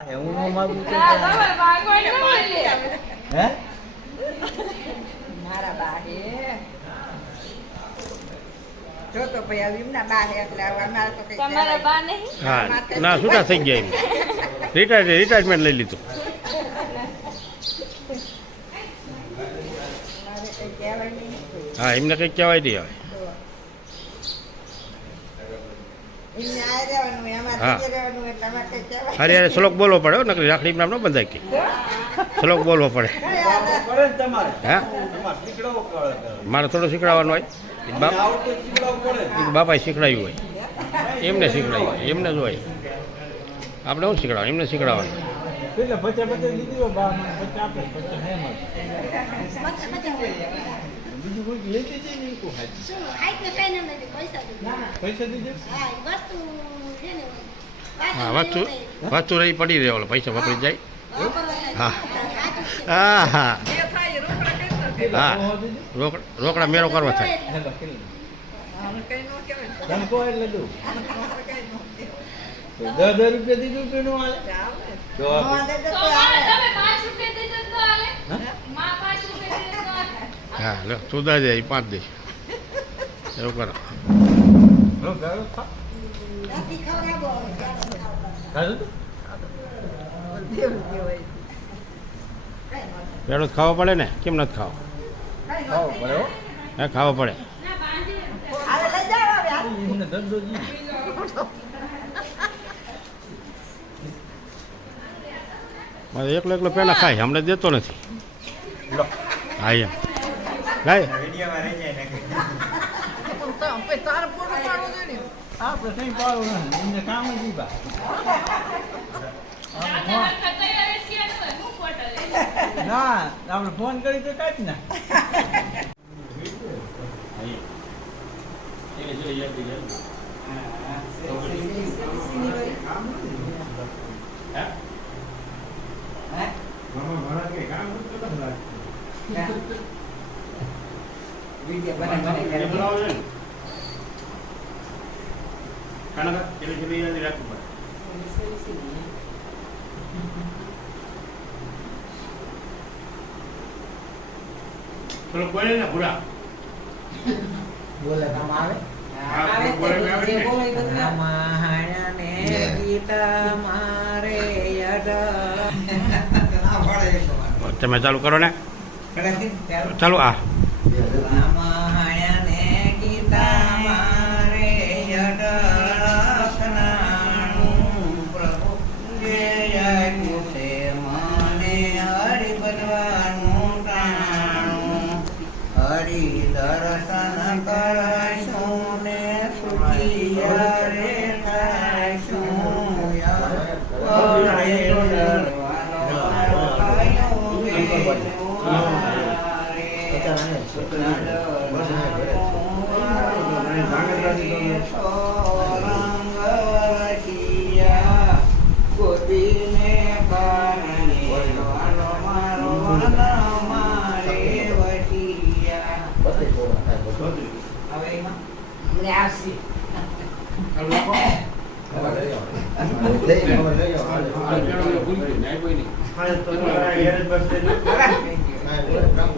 હે, હું નો માગું હા, મારા જો તો ભાઈ આવી ના બા એટલે અમારે તો કઈ તમારા બા નહીં? હા ના થઈ ગયા એમ? રિટાયર રિટાયરમેન્ટ લઈ લીધું. હા એમને કંઈક કહેવાય નહીં હવે એમને આ રહેવાનું હોય, અમારે હા. અરે હારે શ્લોક બોલવો પડે નકલી નકરી રાખડી નામ ન બંધાય કે. શ્લોક બોલવો પડે. પડે હા? તમારે શીખડાવવો પડે મારે થોડું શીખડાવવાનું હોય. બાપાએ શીખડાયું હોય. એમને શીખડાયું હોય એમને જ હોય. આપણે શું શીખડાવવાનું? એમને શીખડાવવાનું. એટલે પચાસ પચાસ દીધી હોય? બા મને પચાસ આપે પચાસ હે મારે બીજું કોઈ લેતી ને પૈસા દીધે? હા વસ્તુ વસ્તુ રહી પડી રહે ઓલો પૈસા વાપરી જાય. હા. હા હા. હા રોકડા રોકડા મેળો કરવા થાય. દસ રૂપિયા દીધું હાલે? હાલે હા? લો તું દા જાય પાંચ દે એવું કરો. પેલો જ ખાવો પડે ને? કેમ નથી ખાવો? હે, ખાવો પડે. મારે એકલો એકલો પેલા ખાય હમણાં દેતો નથી. હા, એમ. ગાય આપણે કઈ પાડવું નથી. એમને કામ જ ઈ બા. ને ના આપણે ફોન કરી તો કાઢી ના વીડિયો બને બને કરે. થોડુંક બોલે ને પૂરા બોલે કામ આવે હા, બોલે ને આવે ને. રામાયણને ગીત મારે યડ. તમે ચાલુ કરો ને ચાલુ આ મને હરિ બનવાનું ટાણું હરિ દર્શન કરશું Grazie. Grazie.